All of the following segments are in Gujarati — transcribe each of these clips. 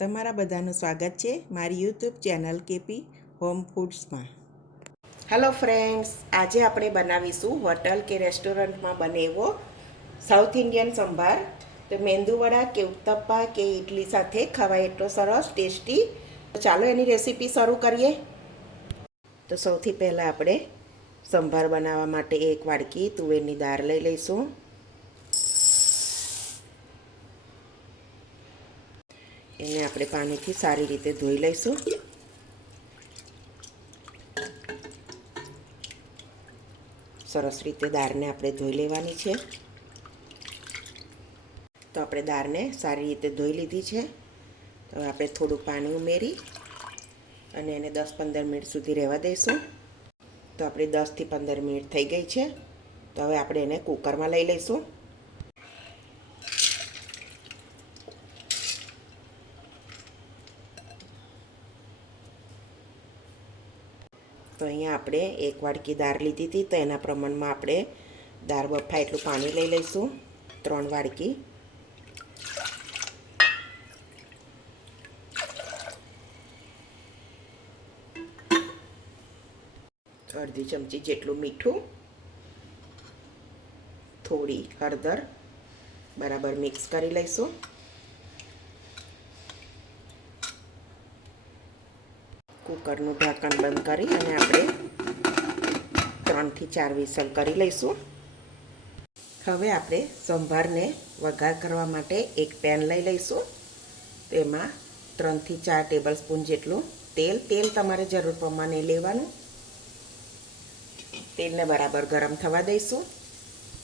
તમારા બધાનું સ્વાગત છે મારી યુટ્યુબ ચેનલ કેપી હોમ ફૂડ્સમાં. હેલો ફ્રેન્ડ્સ, આજે આપણે બનાવીશું હોટલ કે રેસ્ટોરન્ટમાં બને એવો સાઉથ ઇન્ડિયન સંભાર. તો મેંદુવડા કે ઉત્તપ્પા કે ઇડલી સાથે ખવાય એટલો સરસ ટેસ્ટી. તો ચાલો એની રેસીપી શરૂ કરીએ. તો સૌથી પહેલાં આપણે સંભાર બનાવવા માટે એક વાડકી તુવેરની દાળ લઈ લઈશું. એને આપણે પાણીથી સારી રીતે ધોઈ લઈશું. સરસ રીતે દાળને આપણે ધોઈ લેવાની છે. તો આપણે દાળને સારી રીતે ધોઈ લીધી છે. તો આપણે થોડું પાણી ઉમેરી અને એને 10-15 મિનિટ સુધી રહેવા દઈશું. તો આપણે 10થી 15 મિનિટ થઈ ગઈ છે. તો હવે આપણે એને કુકરમાં લઈ લઈશું. તો અહીંયા આપણે એક વાડકી દાળ લીધી હતી, તો એના પ્રમાણમાં આપણે દાળ બફાય એટલું પાણી લઈ લઈશું. 3 વાડકી. અડધી ચમચી જેટલું મીઠું, થોડી હળદર, બરાબર મિક્સ કરી લઈશું. કુકરનું ઢાંકણ બંધ કરી અને આપણે 3થી 4 વિસલ કરી લઈશું. હવે આપણે સંભારને વઘાર કરવા માટે એક પેન લઈ લઈશું. તેમાં 3થી 4 ટેબલ સ્પૂન જેટલું તેલ તમારે જરૂર પ્રમાણે લેવાનું. તેલને બરાબર ગરમ થવા દઈશું.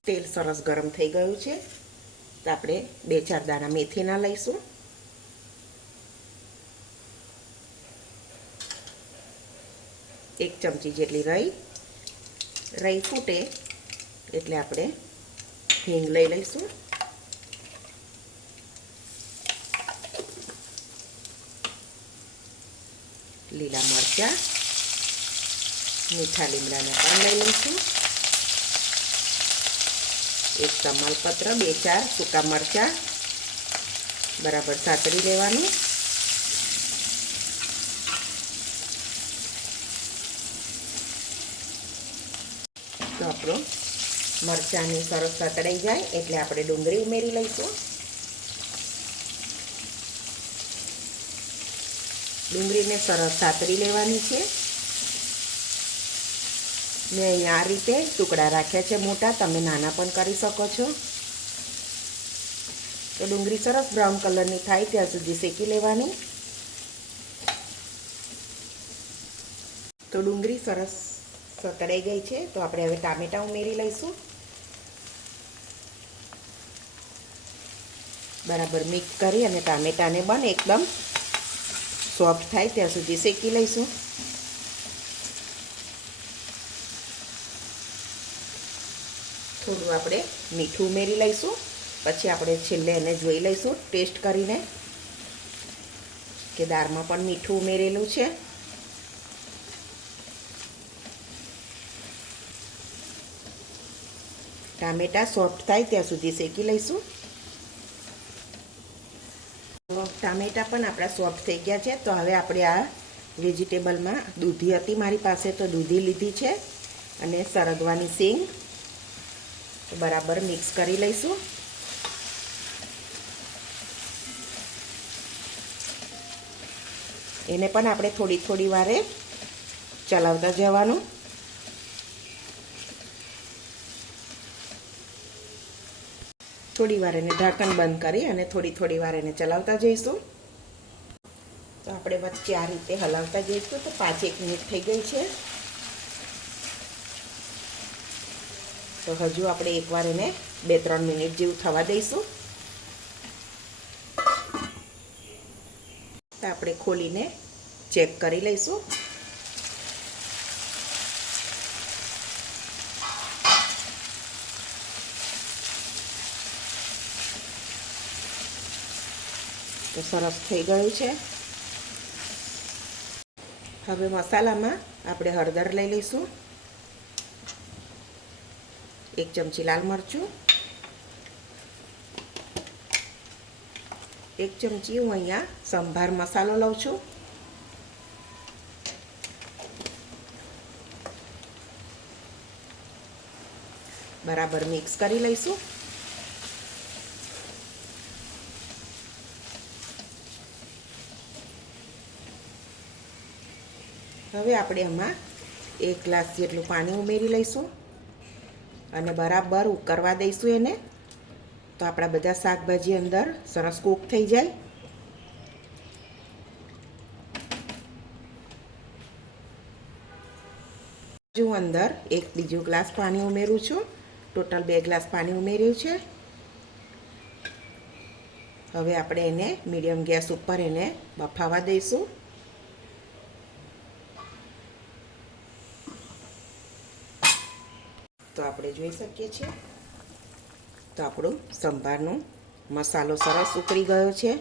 તેલ સરસ ગરમ થઈ ગયું છે. તો આપણે 2-4 દાણા મેથીના લઈશું. એક ચમચી જેટલી રાઈ ફૂટે એટલે આપણે હિંગ લઈ લઈશું. લીલા મરચાં, મીઠા લીમડાના પાન લઈ લઈશું. એક તમાલપત્ર, 2-4 સૂકા મરચાં બરાબર સાતળી લેવાનું. તો આપણો મરચાંની સરસ સાતળાઈ જાય એટલે આપણે ડુંગળી ઉમેરી લઈશું. ડુંગળીને સરસ સાતળી લેવાની છે. મેં અહીંયા આ રીતે ટુકડા રાખ્યા છે મોટા, તમે નાના પણ કરી શકો છો. તો ડુંગળી સરસ બ્રાઉન કલરની થાય ત્યાં સુધી શેકી લેવાની. તો ડુંગળી સરસ સતળાઈ ગઈ છે. તો આપણે હવે ટામેટાં ઉમેરી લઈશું. બરાબર મિક્સ કરી અને ટામેટાને પણ એકદમ સોફ્ટ થાય ત્યાં સુધી શેકી લઈશું. થોડું આપણે મીઠું ઉમેરી લઈશું. પછી આપણે છેલ્લે એને જોઈ લઈશું ટેસ્ટ કરીને કે દાળમાં પણ મીઠું ઉમેરેલું છે. ટામેટાં સોફ્ટ થાય ત્યાં સુધી શેકી લઈશું. ટામેટાં પણ આપણા સોફ્ટ થઈ ગયા છે. તો હવે આપણે આ વેજીટેબલમાં દૂધી હતી મારી પાસે, તો દૂધી લીધી છે અને સરગવાની સિંગ બરાબર મિક્સ કરી લઈશું. એને પણ આપણે થોડી વારે ચલાવતા જવાનું. થોડી વાર એને ઢાંકણ બંધ કરી અને થોડી વાર એને ચલાવતા જઈશું. તો આપણે વચ્ચે આ રીતે હલાવતા જઈશું. તો 5-1 મિનિટ થઈ ગઈ છે. તો હજુ આપણે એકવાર એને 2-3 મિનિટ જેવું થવા દઈશું. તો આપણે ખોલીને ચેક કરી લઈશું. તો સરસ થઈ ગયું છે. હવે મસાલામાં આપણે હળદર લઈ લઈશું. 1 ચમચી લાલ મરચું, 1 ચમચી હું અહીંયા સંભાર મસાલો લઉં છું. બરાબર મિક્સ કરી લઈશું. હવે આપણે એમાં 1 ગ્લાસ જેટલું પાણી ઉમેરી લઈશું અને બરાબર ઉકળવા દઈશું એને, તો આપણા બધા શાકભાજી અંદર સરસ કૂક થઈ જાય. હું અંદર એક બીજો ગ્લાસ પાણી ઉમેરું છું. ટોટલ 2 ગ્લાસ પાણી ઉમેર્યું છે. હવે આપણે એને મીડિયમ ગેસ ઉપર એને બફાવા દઈશું. તો આપણે જોઈ શકીએ છીએ તો આપણું સંભારનો મસાલો સરસ ઉકળી ગયો છે.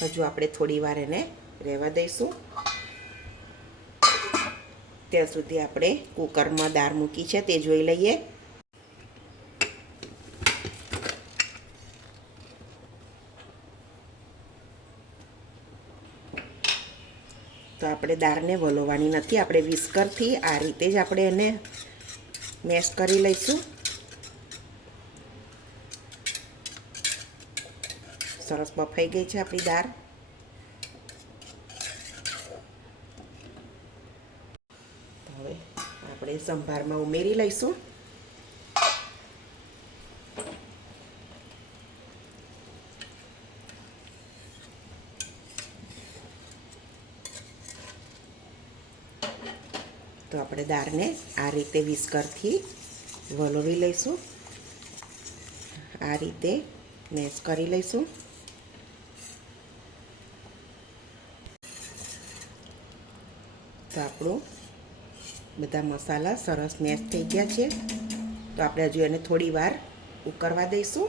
હજુ આપણે થોડી વાર એને રહેવા દઈશું. ત્યાં સુધી આપણે કુકરમાં દાળ મૂકી છે તે જોઈ લઈએ. તો આપણે દાળને વલોવાની નથી, આપણે વિસ્કરથી આ રીતે જ આપણે એને મેશ કરી લઈશું. સરસ બફાઈ ગઈ છે આપણી દાળ. હવે આપણે સંભારમાં ઉમેરી લઈશું. તો આપણે દાળને આ રીતે વિસ્કરથી વલોવી લઈશું. આ રીતે મેશ કરી લઈશું. તો આપણું બધા મસાલા સરસ મેશ થઈ ગયા છે. તો આપણે હજુ એને થોડી વાર ઉકળવા દઈશું,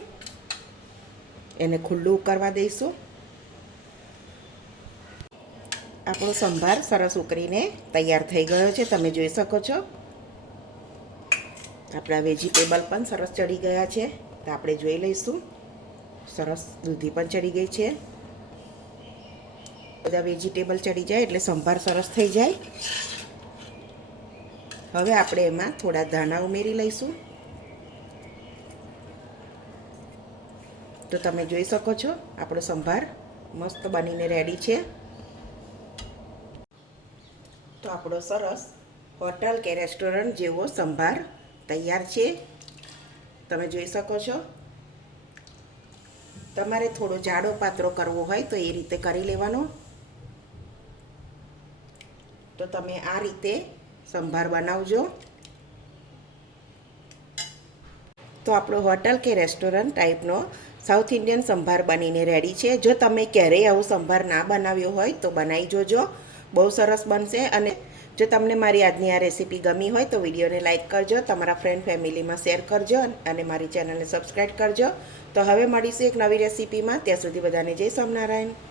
એને ખુલ્લું ઉકળવા દઈશું. આપણો સંભાર સરસ ઉકળીને તૈયાર થઈ ગયો છે, તમે જોઈ શકો છો. આપણા વેજીટેબલ પણ સરસ ચડી ગયા છે. તો આપણે જોઈ લઈશું. સરસ દૂધી પણ ચડી ગઈ છે. બધા વેજીટેબલ ચડી જાય એટલે સંભાર સરસ થઈ જાય. હવે આપણે એમાં થોડા ધાણા ઉમેરી લઈશું. તો તમે જોઈ શકો છો આપણો સંભાર મસ્ત બનીને રેડી છે. તો આપણો સરસ હોટલ કે રેસ્ટોરન્ટ જેવો સંભાર તૈયાર છે, તમે જોઈ શકો છો. તમારે થોડો જાડો પાતળો કરવો હોય તો એ રીતે કરી લેવાનો. તો તમે આ રીતે સંભાર બનાવજો. તો આપણો હોટલ કે રેસ્ટોરન્ટ ટાઈપનો સાઉથ ઇન્ડિયન સંભાર બનીને રેડી છે. જો તમે ક્યારેય આવો સંભાર ના બનાવ્યો હોય તો બનાવી જોજો, બહુ સરસ બનશે. અને જો તમને મારી આજની આ રેસીપી ગમી હોય તો વિડીયોને લાઇક કરજો, તમારા ફ્રેન્ડ ફેમિલીમાં શેર કરજો અને મારી ચેનલને સબસ્ક્રાઈબ કરજો. તો હવે મળીશું એક નવી રેસીપીમાં. ત્યાં સુધી બધાને જય સ્વામિનારાયણ.